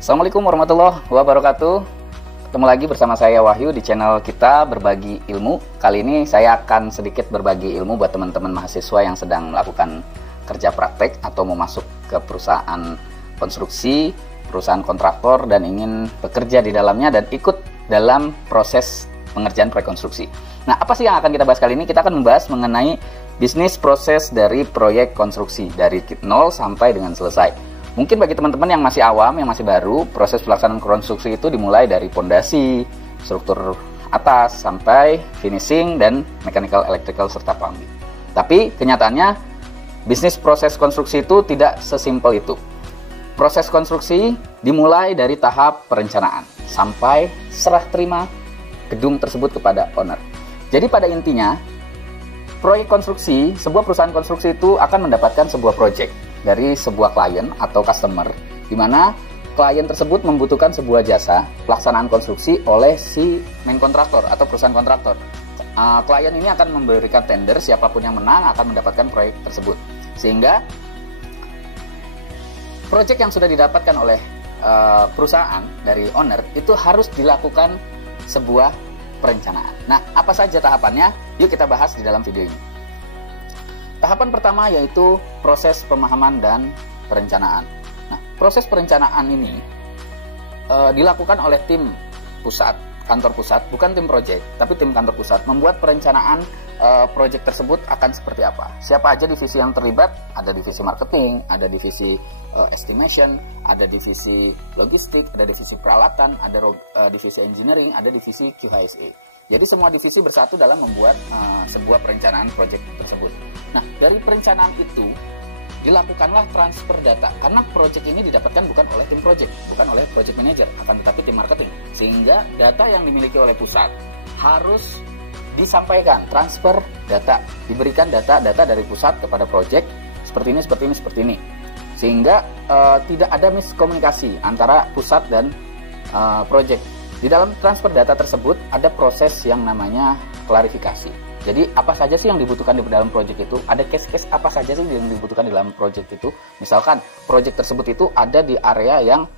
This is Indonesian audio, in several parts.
Assalamualaikum warahmatullahi wabarakatuh. Ketemu lagi bersama saya Wahyu di channel kita Berbagi Ilmu. Kali ini saya akan sedikit berbagi ilmu buat teman-teman mahasiswa yang sedang melakukan kerja praktek atau mau masuk ke perusahaan konstruksi, perusahaan kontraktor dan ingin bekerja di dalamnya dan ikut dalam proses pengerjaan proyek konstruksi. Nah, apa sih yang akan kita bahas kali ini? Kita akan membahas mengenai bisnis proses dari proyek konstruksi dari nol sampai dengan selesai. Mungkin bagi teman-teman yang masih awam, yang masih baru, proses pelaksanaan konstruksi itu dimulai dari pondasi, struktur atas, sampai finishing dan mechanical, electrical, serta plumbing. Tapi kenyataannya, bisnis proses konstruksi itu tidak sesimpel itu. Proses konstruksi dimulai dari tahap perencanaan, sampai serah terima gedung tersebut kepada owner. Jadi pada intinya, proyek konstruksi, sebuah perusahaan konstruksi itu akan mendapatkan sebuah proyek dari sebuah klien atau customer, di mana klien tersebut membutuhkan sebuah jasa pelaksanaan konstruksi oleh si main kontraktor atau perusahaan kontraktor. Klien ini akan memberikan tender, siapapun yang menang akan mendapatkan proyek tersebut. Sehingga proyek yang sudah didapatkan oleh perusahaan dari owner itu harus dilakukan sebuah perencanaan. Nah, apa saja tahapannya? Yuk kita bahas di dalam video ini. Tahapan pertama yaitu proses pemahaman dan perencanaan. Nah, proses perencanaan ini dilakukan oleh tim pusat, kantor pusat, bukan tim proyek, tapi tim kantor pusat membuat perencanaan proyek tersebut akan seperti apa. Siapa aja divisi yang terlibat? Ada divisi marketing, ada divisi estimation, ada divisi logistik, ada divisi peralatan, ada divisi engineering, ada divisi QHSE. Jadi semua divisi bersatu dalam membuat sebuah perencanaan proyek tersebut. Nah, dari perencanaan itu dilakukanlah transfer data, karena proyek ini didapatkan bukan oleh tim proyek, bukan oleh project manager, akan tetapi tim marketing. Sehingga data yang dimiliki oleh pusat harus disampaikan, transfer data, diberikan data-data dari pusat kepada proyek seperti ini, seperti ini, seperti ini. Sehingga tidak ada miskomunikasi antara pusat dan proyek. Di dalam transfer data tersebut ada proses yang namanya klarifikasi. Jadi apa saja sih yang dibutuhkan di dalam proyek itu? Ada case-case apa saja sih yang dibutuhkan di dalam proyek itu? Misalkan proyek tersebut itu ada di area yang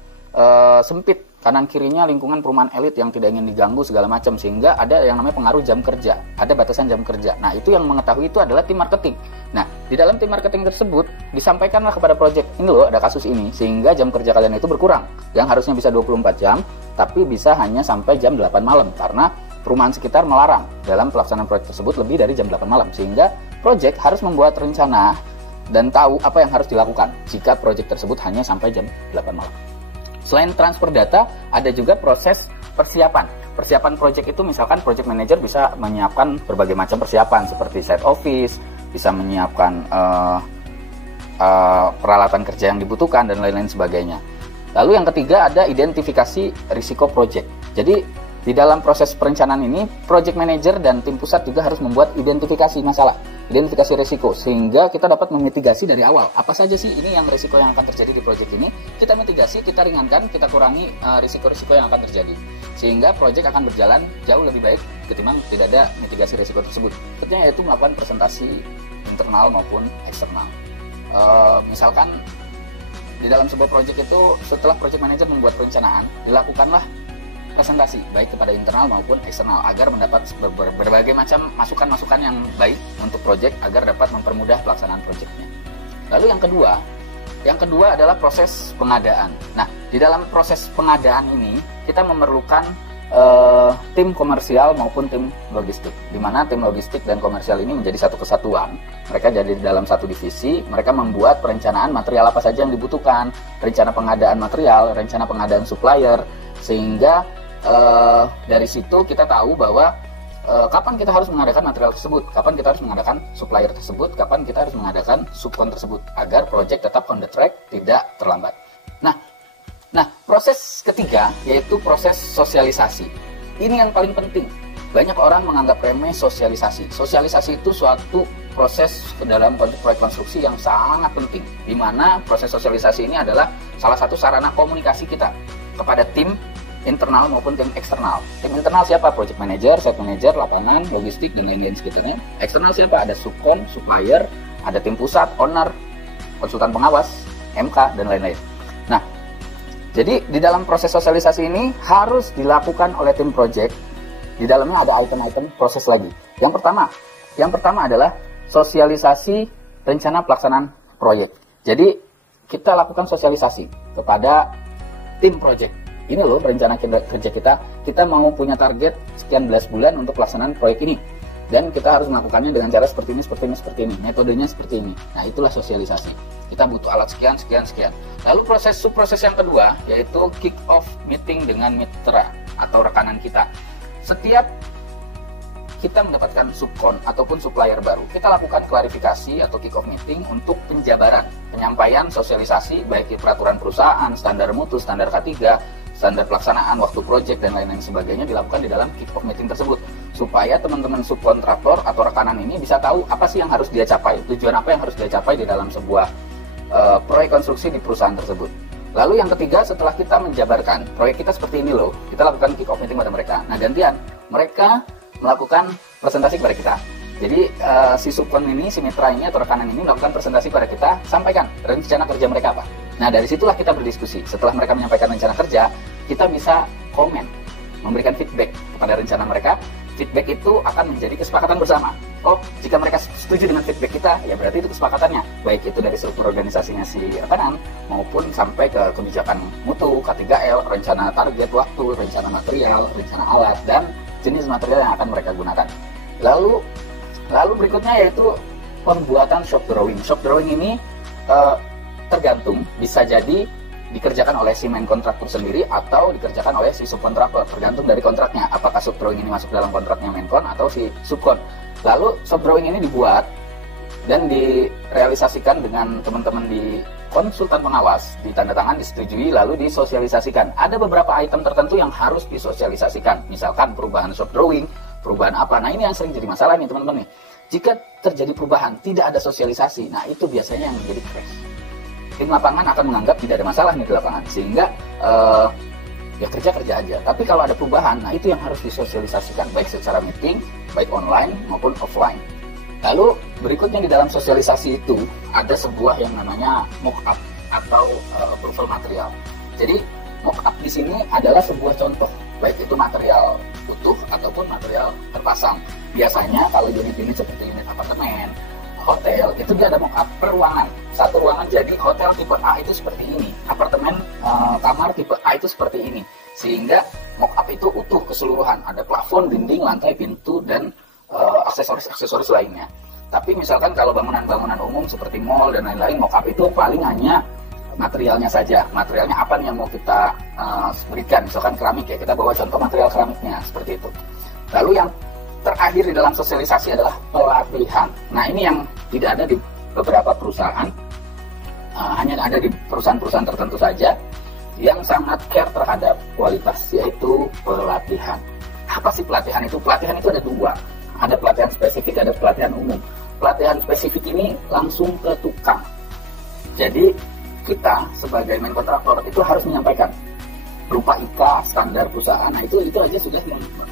sempit, kanan kirinya lingkungan perumahan elit yang tidak ingin diganggu segala macam, sehingga ada yang namanya pengaruh jam kerja, ada batasan jam kerja. Nah, itu yang mengetahui itu adalah tim marketing. Nah, di dalam tim marketing tersebut disampaikanlah kepada proyek, ini loh ada kasus ini, sehingga jam kerja kalian itu berkurang, yang harusnya bisa 24 jam tapi bisa hanya sampai jam 8 malam karena perumahan sekitar melarang dalam pelaksanaan proyek tersebut lebih dari jam 8 malam, sehingga proyek harus membuat rencana dan tahu apa yang harus dilakukan jika proyek tersebut hanya sampai jam 8 malam. Selain transfer data, ada juga proses persiapan. Persiapan proyek itu misalkan project manager bisa menyiapkan berbagai macam persiapan seperti site office, bisa menyiapkan peralatan kerja yang dibutuhkan dan lain-lain sebagainya. Lalu yang ketiga ada identifikasi risiko proyek. Jadi di dalam proses perencanaan ini, project manager dan tim pusat juga harus membuat identifikasi masalah, identifikasi risiko, sehingga kita dapat memitigasi dari awal. Apa saja sih ini yang risiko yang akan terjadi di proyek ini? Kita mitigasi, kita ringankan, kita kurangi risiko-risiko yang akan terjadi, sehingga proyek akan berjalan jauh lebih baik ketimbang tidak ada mitigasi risiko tersebut. Tentunya yaitu melakukan presentasi internal maupun eksternal. Misalkan di dalam sebuah proyek itu, setelah project manager membuat perencanaan, dilakukanlah presentasi baik kepada internal maupun eksternal agar mendapat berbagai macam masukan-masukan yang baik untuk proyek agar dapat mempermudah pelaksanaan proyeknya. Lalu yang kedua adalah proses pengadaan. Nah, di dalam proses pengadaan ini kita memerlukan tim komersial maupun tim logistik, di mana tim logistik dan komersial ini menjadi satu kesatuan. Mereka jadi dalam satu divisi, mereka membuat perencanaan material apa saja yang dibutuhkan, rencana pengadaan material, rencana pengadaan supplier, sehingga dari situ kita tahu bahwa kapan kita harus mengadakan material tersebut, kapan kita harus mengadakan supplier tersebut, kapan kita harus mengadakan subkon tersebut, agar proyek tetap on the track, tidak terlambat. Nah, proses ketiga yaitu proses sosialisasi. Ini yang paling penting. Banyak orang menganggap remeh sosialisasi. Sosialisasi itu suatu proses dalam proyek konstruksi yang sangat penting, di mana proses sosialisasi ini adalah salah satu sarana komunikasi kita kepada tim internal maupun tim eksternal. Tim internal siapa? Project manager, site manager, lapangan, logistik, dan lain-lain sekitarnya. Eksternal siapa? Ada subkon, supplier, ada tim pusat, owner, konsultan pengawas, MK, dan lain-lain. Nah, Jadi di dalam proses sosialisasi ini harus dilakukan oleh tim project. Di dalamnya ada item-item proses lagi. Yang pertama adalah sosialisasi rencana pelaksanaan proyek. Jadi kita lakukan sosialisasi kepada tim project. Ini loh rencana kerja kita mau punya target sekian belas bulan untuk pelaksanaan proyek ini. Dan kita harus melakukannya dengan cara seperti ini. Metodenya seperti ini. Nah, itulah sosialisasi. Kita butuh alat sekian. Lalu subproses yang kedua, yaitu kick off meeting dengan mitra atau rekanan kita. Setiap kita mendapatkan subkon ataupun supplier baru, kita lakukan klarifikasi atau kick off meeting untuk penjabaran, penyampaian sosialisasi, baik peraturan perusahaan, standar mutu, standar K3, standar pelaksanaan, waktu project, dan lain-lain sebagainya dilakukan di dalam kick-off meeting tersebut. Supaya teman-teman subkontraktor atau rekanan ini bisa tahu apa sih yang harus dia capai, tujuan apa yang harus dia capai di dalam sebuah proyek konstruksi di perusahaan tersebut. Lalu yang ketiga, setelah kita menjabarkan proyek kita seperti ini loh, kita lakukan kick-off meeting pada mereka. Nah, gantian, mereka melakukan presentasi kepada kita. Jadi si subkon ini, si mitra ini atau rekanan ini melakukan presentasi pada kita, sampaikan rencana kerja mereka apa. Nah, dari situlah kita berdiskusi. Setelah mereka menyampaikan rencana kerja, kita bisa komen, memberikan feedback kepada rencana mereka. Feedback itu akan menjadi kesepakatan bersama. Oh, jika mereka setuju dengan feedback kita, ya berarti itu kesepakatannya. Baik itu dari struktur organisasinya si rekanan, maupun sampai ke kebijakan mutu, K3L, rencana target waktu, rencana material, rencana alat, dan jenis material yang akan mereka gunakan. Lalu berikutnya yaitu pembuatan shop drawing. Shop drawing ini tergantung, bisa jadi dikerjakan oleh si main kontraktor sendiri atau dikerjakan oleh si subkontraktor, tergantung dari kontraknya, apakah shop drawing ini masuk dalam kontraknya mainkon atau si subkon. Lalu shop drawing ini dibuat dan direalisasikan dengan teman-teman di konsultan pengawas, ditandatangan, disetujui, lalu disosialisasikan. Ada beberapa item tertentu yang harus disosialisasikan, misalkan perubahan shop drawing, perubahan apa. Nah, ini yang sering jadi masalah nih teman-teman nih. Jika terjadi perubahan, tidak ada sosialisasi, nah itu biasanya yang menjadi crash. Tim lapangan akan menganggap tidak ada masalah nih di lapangan, sehingga ya kerja aja. Tapi kalau ada perubahan, nah itu yang harus disosialisasikan, baik secara meeting, baik online maupun offline. Lalu berikutnya di dalam sosialisasi itu ada sebuah yang namanya mock-up atau approval material. Jadi mock-up di sini adalah sebuah contoh, baik itu material utuh ataupun material terpasang. Biasanya kalau unit-unit seperti unit apartemen, hotel, itu dia ada mock-up per ruangan. Satu ruangan jadi hotel tipe A itu seperti ini, apartemen kamar tipe A itu seperti ini. Sehingga mock-up itu utuh keseluruhan, ada plafon, dinding, lantai, pintu, dan aksesoris lainnya. Tapi misalkan kalau bangunan-bangunan umum seperti mall dan lain-lain, mock-up itu paling hanya materialnya saja. Materialnya apa nih yang mau kita berikan, misalkan keramik ya, kita bawa contoh material keramiknya seperti itu. Lalu yang terakhir di dalam sosialisasi adalah pelatihan. Nah, ini yang tidak ada di beberapa perusahaan, hanya ada di perusahaan-perusahaan tertentu saja yang sangat care terhadap kualitas, yaitu pelatihan. Apa sih pelatihan itu? Pelatihan itu ada dua, ada pelatihan spesifik, ada pelatihan umum. Pelatihan spesifik ini langsung ke tukang. Jadi kita sebagai main kontraktor itu harus menyampaikan berupa IKA, standar perusahaan. Nah itu aja sudah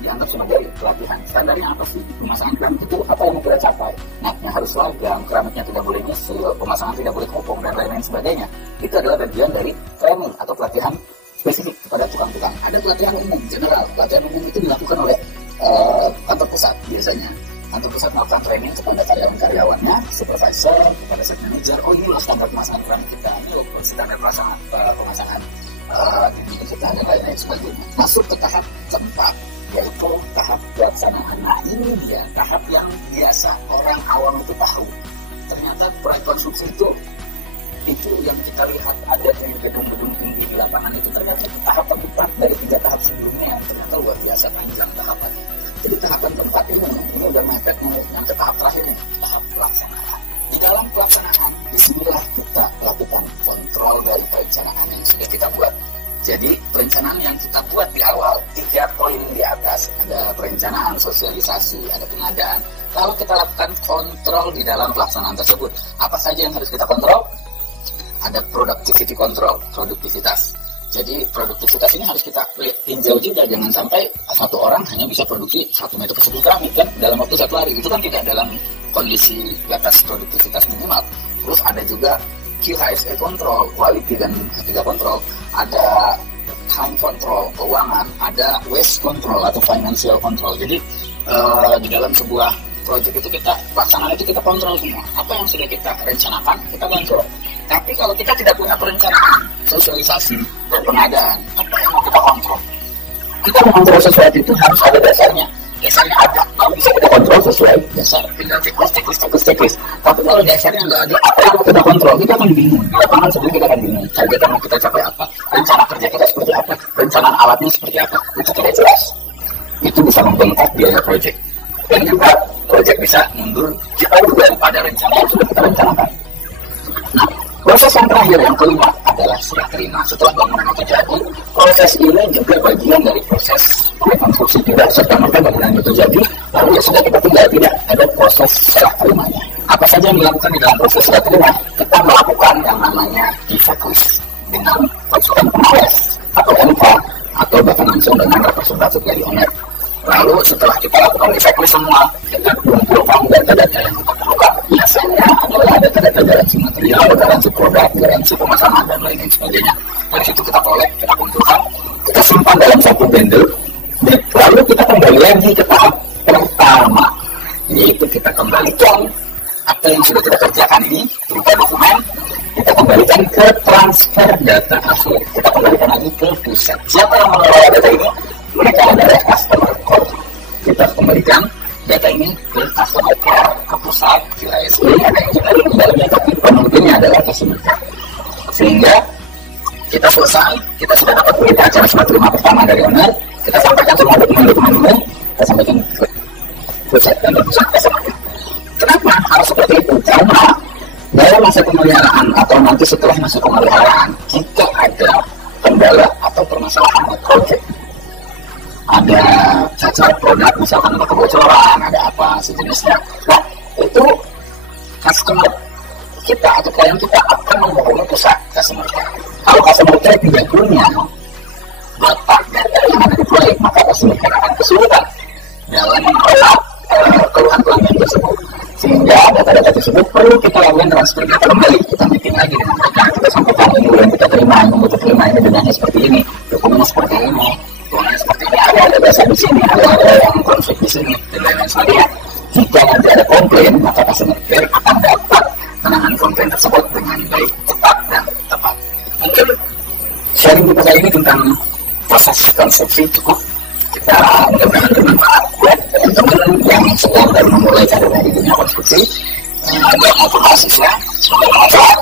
dianggap sebagai pelatihan. Standarnya apa sih? Pemasangan keramik itu apa yang mau kita capai? Naknya harus seragam, keramiknya tidak boleh nyusul, pemasangan tidak boleh kopong, dan lain-lain sebagainya. Itu adalah bagian dari training atau pelatihan spesifik kepada tukang-tukang. Ada pelatihan umum, general. Pelatihan umum itu dilakukan oleh kantor pusat biasanya. Kantor pusat melakukan training kepada karyawan-karyawannya, supervisor, kepada site manager. Oh, ini loh standar pemasangan keramik kita, ini loh standar pemasangan dinding kita, dan lain-lain sebagainya. Masuk ke tahap keempat, yaitu tahap pelaksanaan. Nah, ini dia tahap yang biasa orang awam itu tahu. Ternyata proyek konstruksi itu yang kita lihat ada dari gedung-gedung tinggi di lapangan itu, ternyata tahap keempat dari 3 tahap sebelumnya yang ternyata luar biasa panjang tahapannya. Jadi tahapan keempat ini udah mepetnya yang ke tahap terakhir nih, tahap pelaksanaan. Di dalam pelaksanaan, disinilah kita lakukan kontrol dari perencanaan yang sudah kita buat. Jadi perencanaan yang kita buat di awal, 3 poin di atas, ada perencanaan, sosialisasi, ada pengadaan. Lalu kita lakukan kontrol di dalam pelaksanaan tersebut. Apa saja yang harus kita kontrol? Ada productivity control, produktivitas. Jadi produktivitas ini harus kita tinjau juga, jangan sampai satu orang hanya bisa produksi 1 meter persegi keramik kan dalam waktu 1 hari. Itu kan tidak dalam kondisi batas produktivitas minimal. Terus ada juga QHSE control, quality dan etika control, ada time control, keuangan, ada waste control atau financial control. Jadi di dalam sebuah project itu kita pelaksanaan itu kita kontrol semua. Apa yang sudah kita rencanakan kita kontrol. Tapi kalau kita tidak punya perencanaan, sosialisasi dan pengadaan, apa yang mau kita kontrol? Kita mengontrol sesuatu itu harus ada dasarnya. Dasarnya ada, kalau bisa kita kontrol sesuai dasar, tinggal checklist. Tapi kalau dasarnya nggak ada, apa yang mau kita kontrol? Kita akan bingung. Di lapangan sendiri kita akan bingung. Target yang mau kita capai apa? Rencana kerja kita seperti apa? Rencanaan alatnya seperti apa? Itu tidak jelas. Itu bisa membengkak biaya proyek. Dan juga proyek bisa mundur jauh daripada rencana yang sudah kita rencanakan. Nah, proses yang terakhir, yang kelima adalah serah terima. Setelah bangunan itu jadi, proses ini juga bagian dari proses rekonstruksi. Tidak serta-merta bangunan itu jadi, lalu ya sudah kita tinggal. Tidak, ada proses serah terimanya. Apa saja yang dilakukan di dalam proses serah terima? Kita melakukan yang namanya checklist dengan konsultan pengawas atau MK, atau bahkan langsung dengan representatif dari owner. Lalu setelah kita lakukan checklist semua, kita kumpulkan data-data yang kita perlukan. Biasanya adalah data-data garansi material, garansi produk, garansi pemasangan, dan lain sebagainya. Dari situ kita collect, kita kumpulkan, kita simpan dalam satu bundle, lalu kita kembali lagi ke tahap pertama, yaitu kita kembalikan apa yang sudah kita kerjakan ini berupa dokumen, kita kembalikan ke transfer data akhir, kita kembalikan lagi ke pusat. Siapa yang mengelola data ini? Mereka adalah customer core. Kita kembalikan data ini ke customer care, ke pusat, QHSE, ada yang juga di dalamnya, tapi pemimpinnya adalah customer care. Sehingga kita selesai, kita sudah dapat berita acara serah terima pertama dari owner, kita sampaikan semua dokumen-dokumen ini, kita sampaikan ke pusat dan ke pusat customer care. Kenapa harus seperti itu? Karena dalam masa pemeliharaan atau nanti setelah masa pemeliharaan, jika ada kendala atau permasalahan di project, ada cacat produk, misalkan ada kebocoran, ada apa sejenisnya. Nah, itu customer kita atau klien kita akan menghubungi pusat customer care. Kalau customer care tidak punya data yang ada di proyek, maka customer care akan kesulitan dalam mengelola keluhan pelanggan tersebut. Sehingga data-data tersebut perlu kita lakukan transfer data kembali. Kita meeting lagi dengan mereka, kita sampaikan ini yang kita terima, yang kita terima ini dengannya seperti ini, dokumennya seperti ini. Seperti ini ada dasar di sini, ada yang konflik di sini, dan lain-lain sebagainya. Jika nanti ada komplain, maka customer care akan dapat menangani komplain tersebut dengan baik, cepat, dan tepat. Mungkin sharing kita kali ini tentang proses konstruksi cukup. Kita mudah-mudahan bermanfaat buat teman-teman yang sedang dan memulai karirnya di dunia konstruksi, dan maupun mahasiswa. Semoga bermanfaat.